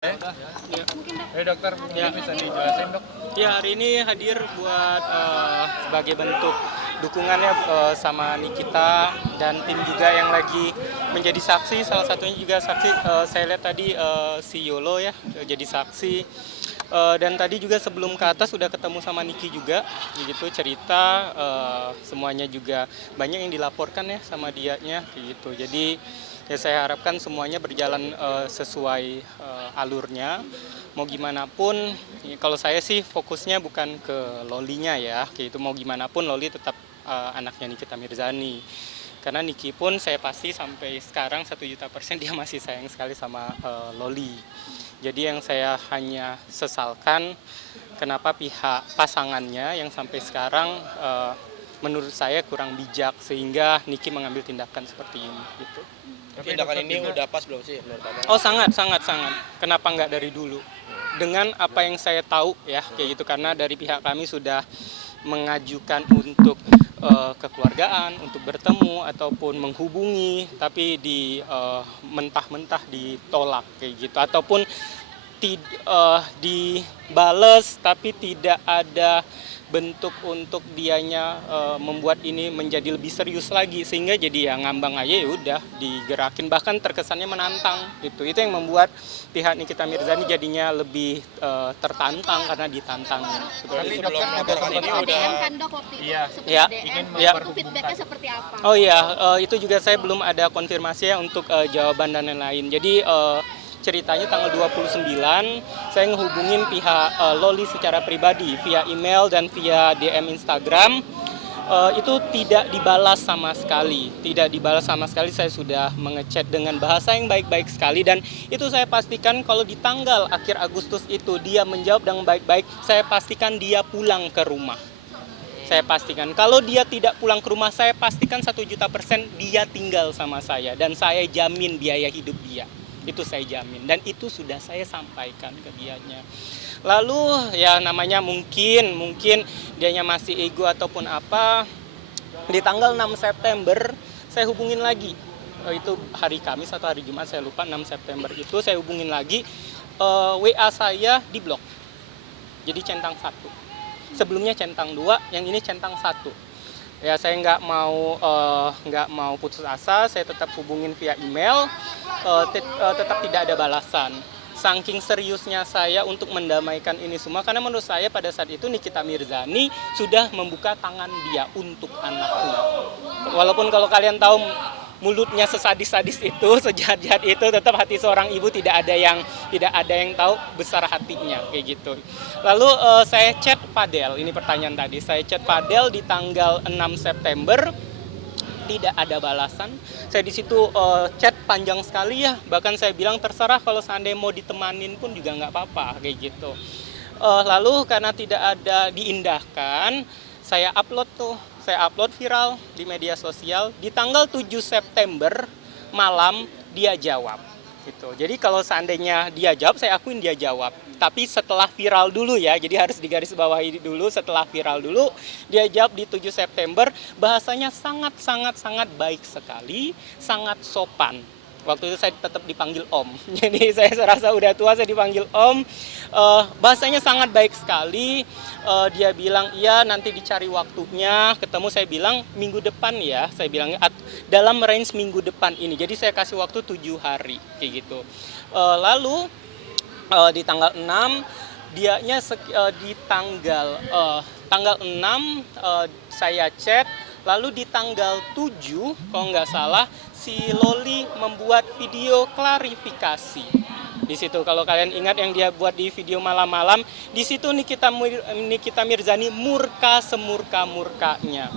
Ya. Dokter, Ya. bisa dijelasin dok? Ya, hari ini hadir buat sebagai bentuk dukungannya sama Nikita dan tim juga yang lagi menjadi saksi. Salah satunya juga saksi, saya lihat tadi si Yolo ya jadi saksi. Dan tadi juga sebelum ke atas sudah ketemu sama Niki juga, gitu cerita semuanya juga banyak yang dilaporkan ya sama dianya, gitu. Jadi ya saya harapkan semuanya berjalan sesuai alurnya. Mau gimana pun, kalau saya sih fokusnya bukan ke Lolinya ya, kayak itu mau gimana pun Loli tetap anaknya Nikita Mirzani. Karena Niki pun saya pasti sampai sekarang 1.000.000% dia masih sayang sekali sama Loli. Jadi yang saya hanya sesalkan kenapa pihak pasangannya yang sampai sekarang menurut saya kurang bijak sehingga Niki mengambil tindakan seperti ini gitu. Tindakan ini udah pas belum sih menurut Abang? Oh sangat. Kenapa nggak dari dulu? Dengan apa yang saya tahu ya kayak gitu, karena dari pihak kami sudah mengajukan untuk kekeluargaan, untuk bertemu ataupun menghubungi, tapi mentah-mentah ditolak kayak gitu, ataupun dibales tapi tidak ada bentuk untuk dianya membuat ini menjadi lebih serius lagi, sehingga jadi ya ngambang aja, ya udah digerakin, bahkan terkesannya menantang gitu. Itu yang membuat pihak Nikita Mirzani jadinya lebih tertantang karena ditantang. Tapi sebelum melaporkan ini udah DM kan dok waktu itu, Iya. seperti Iya. DM, Iya. itu feedbacknya seperti apa? Oh iya, itu juga saya belum ada konfirmasi ya untuk jawaban dan lain-lain. Jadi ceritanya tanggal 29 saya ngehubungin pihak Loli secara pribadi via email dan via DM Instagram. Itu tidak dibalas sama sekali. Saya sudah mengechat dengan bahasa yang baik-baik sekali, dan itu saya pastikan kalau di tanggal akhir Agustus itu dia menjawab dengan baik-baik, saya pastikan dia pulang ke rumah. Saya pastikan kalau dia tidak pulang ke rumah, saya pastikan 1.000.000% dia tinggal sama saya, dan saya jamin biaya hidup dia. Itu saya jamin, dan itu sudah saya sampaikan ke dianya. Lalu ya namanya mungkin dianya masih ego ataupun apa. Di tanggal 6 September saya hubungin lagi. Itu hari Kamis atau hari Jumat saya lupa, 6 September itu saya hubungin lagi. WA saya diblok. Jadi centang 1. Sebelumnya centang 2, yang ini centang 1. Ya saya nggak mau putus asa, saya tetap hubungin via email, tetap tidak ada balasan. Saking seriusnya saya untuk mendamaikan ini semua, karena menurut saya pada saat itu Nikita Mirzani sudah membuka tangan dia untuk anaknya. Walaupun kalau kalian tahu mulutnya sesadis-sadis itu, sejahat-jahat itu, tetap hati seorang ibu tidak ada yang tahu besar hatinya kayak gitu. Lalu saya chat Fadel, ini pertanyaan tadi. Saya chat Fadel di tanggal 6 September, tidak ada balasan. Saya di situ chat panjang sekali ya. Bahkan saya bilang terserah kalau seandainya mau ditemanin pun juga nggak apa-apa kayak gitu. Lalu karena tidak ada diindahkan, saya upload viral di media sosial. Di tanggal 7 September malam dia jawab gitu. Jadi kalau seandainya dia jawab, saya akuin dia jawab. Tapi setelah viral dulu ya, jadi harus digarisbawahi dulu, setelah viral dulu dia jawab di 7 September. Bahasanya sangat baik sekali, sangat sopan. Waktu itu saya tetap dipanggil Om. Jadi saya serasa udah tua, saya dipanggil Om. Bahasanya sangat baik sekali. Dia bilang iya nanti dicari waktunya ketemu. Saya bilang minggu depan ya. Saya bilang dalam range minggu depan ini. Jadi saya kasih waktu 7 hari kayak gitu. Lalu di tanggal 6 dianya di tanggal 6 saya chat. Lalu di tanggal 7 kalau nggak salah si Loli membuat video klarifikasi. Di situ kalau kalian ingat yang dia buat di video malam-malam, di situ Nikita Mirzani murka semurka-murkanya.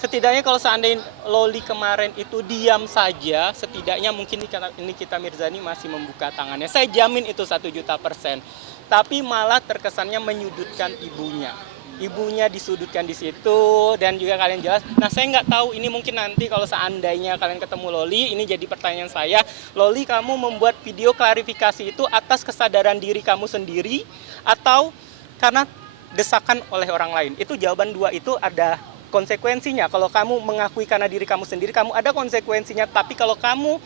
Setidaknya kalau seandainya Loli kemarin itu diam saja, setidaknya mungkin Nikita Mirzani masih membuka tangannya. Saya jamin itu 1.000.000%. Tapi malah terkesannya menyudutkan ibunya. Ibunya disudutkan di situ, dan juga kalian jelas. Nah saya nggak tahu ini mungkin nanti kalau seandainya kalian ketemu Loli, ini jadi pertanyaan saya. Loli, kamu membuat video klarifikasi itu atas kesadaran diri kamu sendiri atau karena desakan oleh orang lain? Itu jawaban dua itu ada konsekuensinya. Kalau kamu mengakui karena diri kamu sendiri, kamu ada konsekuensinya. Tapi kalau kamu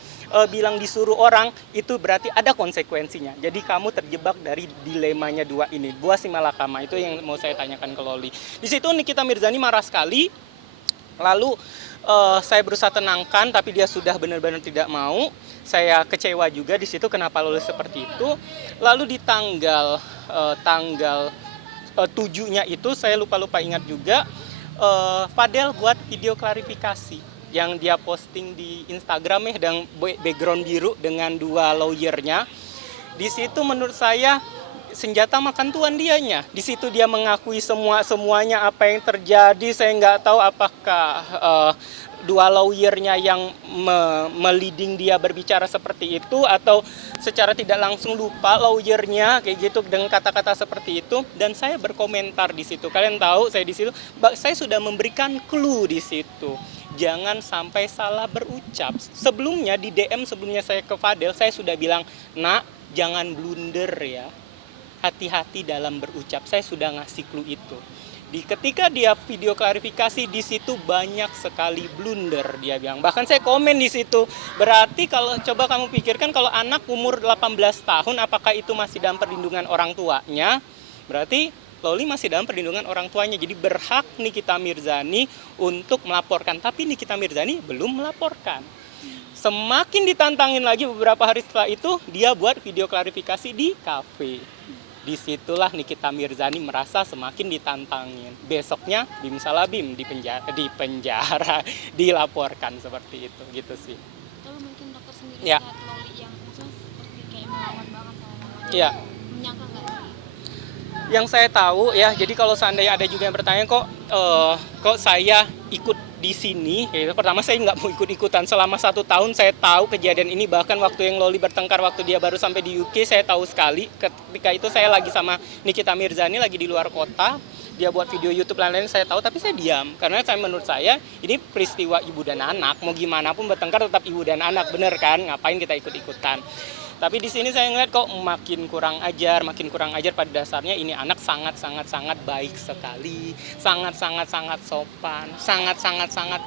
bilang disuruh orang, itu berarti ada konsekuensinya. Jadi kamu terjebak dari dilemanya dua ini. Buah si malakama, itu yang mau saya tanyakan ke Loli. Di situ Nikita Mirzani marah sekali. Lalu saya berusaha tenangkan, tapi dia sudah benar-benar tidak mau. Saya kecewa juga di situ kenapa Loli seperti itu. Lalu di tanggal 7-nya itu saya lupa ingat juga. Fadel buat video klarifikasi yang dia posting di Instagram dan background biru dengan dua lawyernya. Di situ menurut saya senjata makan tuan dianya. Di situ dia mengakui semuanya apa yang terjadi. Saya nggak tahu apakah dua lawyernya yang meliding dia berbicara seperti itu atau secara tidak langsung lupa lawyernya kayak gitu dengan kata-kata seperti itu. Dan saya berkomentar di situ. Kalian tahu saya di situ, saya sudah memberikan clue di situ. Jangan sampai salah berucap. Sebelumnya di DM sebelumnya saya ke Fadel, saya sudah bilang, "Nak, jangan blunder ya. Hati-hati dalam berucap." Saya sudah ngasih clue itu. Ketika dia video klarifikasi, di situ banyak sekali blunder dia bilang. Bahkan saya komen di situ. Berarti kalau coba kamu pikirkan, kalau anak umur 18 tahun apakah itu masih dalam perlindungan orang tuanya? Berarti Loli masih dalam perlindungan orang tuanya. Jadi berhak Nikita Mirzani untuk melaporkan, tapi Nikita Mirzani belum melaporkan. Semakin ditantangin lagi beberapa hari setelah itu, dia buat video klarifikasi di kafe. Disitulah Nikita Mirzani merasa semakin ditantangin. Besoknya Bim Salabim di penjara dilaporkan seperti itu, gitu sih. Lalu mungkin dokter sendiri Ya. lihat Loli yang maksudnya seperti kayak melawan banget sama mamanya. Iya. Menyangka nggak sih? Yang saya tahu ya, jadi kalau seandainya ada juga yang bertanya kok saya ikut di sini, ya, pertama saya nggak mau ikut-ikutan. Selama 1 tahun saya tahu kejadian ini, bahkan waktu yang Loli bertengkar waktu dia baru sampai di UK, saya tahu sekali. Ketika itu saya lagi sama Nikita Mirzani lagi di luar kota, dia buat video YouTube lain-lain, saya tahu, tapi saya diam karena menurut saya ini peristiwa ibu dan anak, mau gimana pun bertengkar tetap ibu dan anak, bener kan? Ngapain kita ikut-ikutan? Tapi di sini saya ngeliat kok makin kurang ajar. Pada dasarnya ini anak sangat baik sekali, sangat sopan, sangat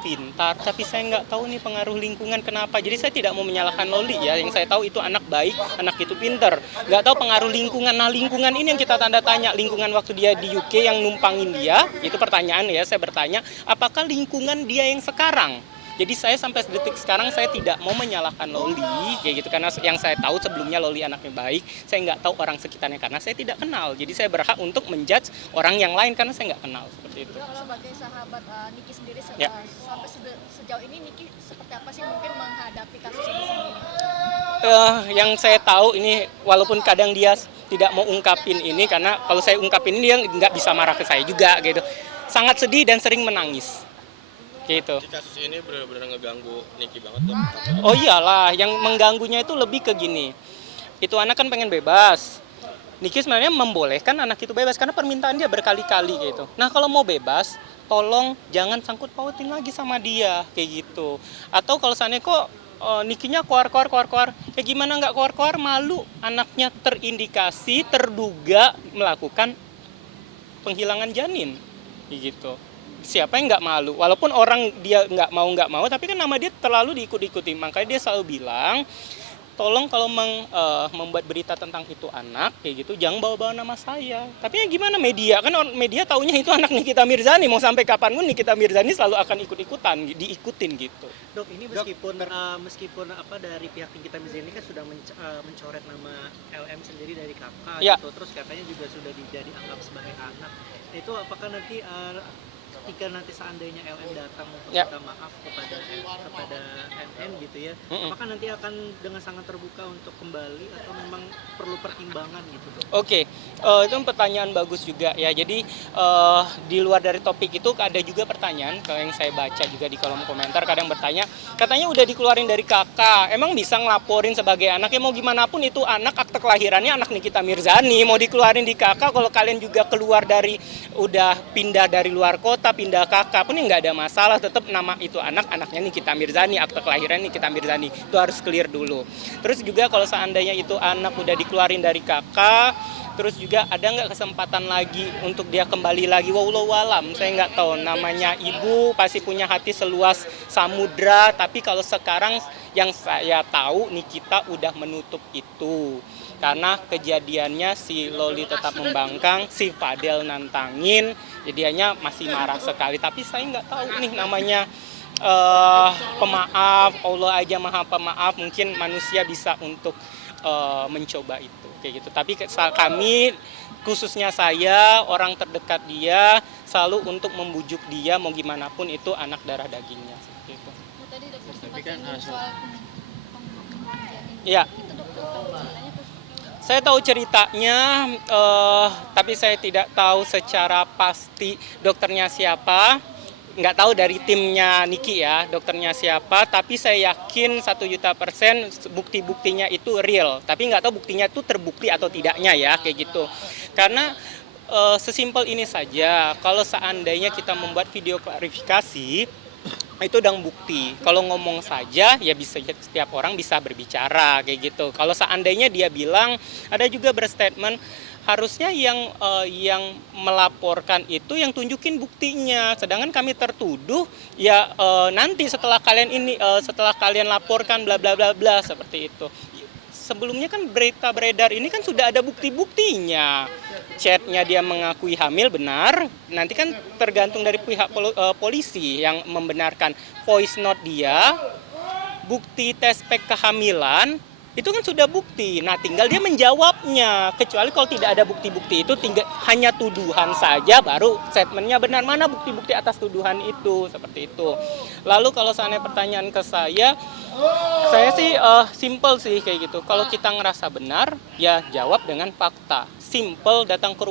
pintar. Tapi saya nggak tahu nih pengaruh lingkungan kenapa. Jadi saya tidak mau menyalahkan Loli ya. Yang saya tahu itu anak baik, anak itu pintar. Nggak tahu pengaruh lingkungan. Nah lingkungan ini yang kita tanda tanya. Lingkungan waktu dia di UK yang numpangin dia, itu pertanyaan ya. Saya bertanya, apakah lingkungan dia yang sekarang? Jadi saya sampai detik sekarang saya tidak mau menyalahkan Loli kayak gitu, karena yang saya tahu sebelumnya Loli anaknya baik. Saya nggak tahu orang sekitarnya karena saya tidak kenal. Jadi saya berhak untuk menjudge orang yang lain karena saya nggak kenal, seperti itu. Sebagai sahabat Niki sendiri, Ya. sampai sejauh ini Niki seperti apa sih mungkin menghadapi kasus ini sendiri? Yang saya tahu ini, walaupun kadang dia tidak mau ungkapin ini karena kalau saya ungkapin ini dia nggak bisa marah ke saya juga gitu. Sangat sedih dan sering menangis. Gitu. Kasus ini benar-benar ngeganggu Niki banget tuh. Oh iyalah, yang mengganggunya itu lebih ke gini. Itu anak kan pengen bebas. Niki sebenarnya membolehkan anak itu bebas karena permintaan dia berkali-kali gitu. Nah kalau mau bebas, tolong jangan sangkut pautin lagi sama dia kayak gitu. Atau kalau seandainya kok Nikinya keluar, ya gimana nggak keluar, malu anaknya terindikasi, terduga melakukan penghilangan janin kayak gitu. Siapa yang nggak malu? Walaupun orang dia nggak mau, tapi kan nama dia terlalu diikut-ikuti. Makanya dia selalu bilang, tolong kalau membuat berita tentang itu anak, kayak gitu, jangan bawa-bawa nama saya. Tapi ya gimana media? Kan media taunya itu anak Nikita Mirzani. Mau sampai kapanpun Nikita Mirzani selalu akan diikutin gitu. Dok, ini meskipun apa dari pihak Nikita Mirzani kan sudah mencoret nama LM sendiri dari kakak Ya. gitu. Terus katanya juga sudah dianggap sebagai anak. Itu apakah nanti ketika nanti seandainya LM datang untuk Ya. minta maaf kepada MM gitu ya, Mm-mm. apakah nanti akan dengan sangat terbuka untuk kembali atau memang perlu pertimbangan gitu Dok? Oke, itu pertanyaan bagus juga ya. Jadi di luar dari topik itu ada juga pertanyaan kalau yang saya baca juga di kolom komentar, kadang bertanya, katanya udah dikeluarin dari kakak, emang bisa ngelaporin sebagai anak? Ya mau gimana pun itu anak, akte kelahirannya anak Nikita Mirzani, mau dikeluarin di kakak, kalau kalian juga keluar dari, udah pindah dari luar kota, pindah kakak pun nggak ada masalah, tetap nama itu anaknya Nikita Mirzani, akte kelahiran Nikita Mirzani, itu harus clear dulu. Terus juga kalau seandainya itu anak udah dikeluarin dari kakak, Terus juga ada nggak kesempatan lagi untuk dia kembali lagi, wallahu alam, saya nggak tahu. Namanya ibu pasti punya hati seluas samudra, tapi kalau sekarang yang saya tahu Nikita udah menutup itu. Karena kejadiannya si Loli tetap membangkang, si Fadel nantangin, jadinya masih marah sekali. Tapi saya nggak tahu nih namanya pemaaf, Allah aja maha pemaaf, mungkin manusia bisa untuk mencoba itu kayak gitu. Tapi kami, khususnya saya, orang terdekat dia, selalu untuk membujuk dia mau gimana pun itu anak darah dagingnya seperti itu. Tadi dokter sempat Tapi kan singgung soal pembuktian ini. Iya. Itu dokter tahu ceritanya terus Saya tahu ceritanya, tapi saya tidak tahu secara pasti dokternya siapa. Nggak tahu dari timnya Niki ya, dokternya siapa. Tapi saya yakin 1.000.000% bukti-buktinya itu real. Tapi nggak tahu buktinya itu terbukti atau tidaknya ya, kayak gitu. Karena sesimpel ini saja, kalau seandainya kita membuat video klarifikasi, itu udah bukti. Kalau ngomong saja ya bisa, setiap orang bisa berbicara kayak gitu. Kalau seandainya dia bilang, ada juga berstatement harusnya yang melaporkan itu yang tunjukin buktinya. Sedangkan kami tertuduh ya nanti setelah kalian laporkan bla bla bla bla seperti itu. Sebelumnya kan berita beredar ini kan sudah ada bukti-buktinya. Chatnya dia mengakui hamil benar, nanti kan tergantung dari pihak polisi yang membenarkan. Voice note dia, bukti tes pack kehamilan, itu kan sudah bukti. Nah tinggal dia menjawabnya. Kecuali kalau tidak ada bukti-bukti itu, hanya tuduhan saja, baru statementnya benar. Mana bukti-bukti atas tuduhan itu, seperti itu. Lalu kalau seandainya pertanyaan ke saya sih simple sih kayak gitu. Kalau kita ngerasa benar, ya jawab dengan fakta. Simple, datang ke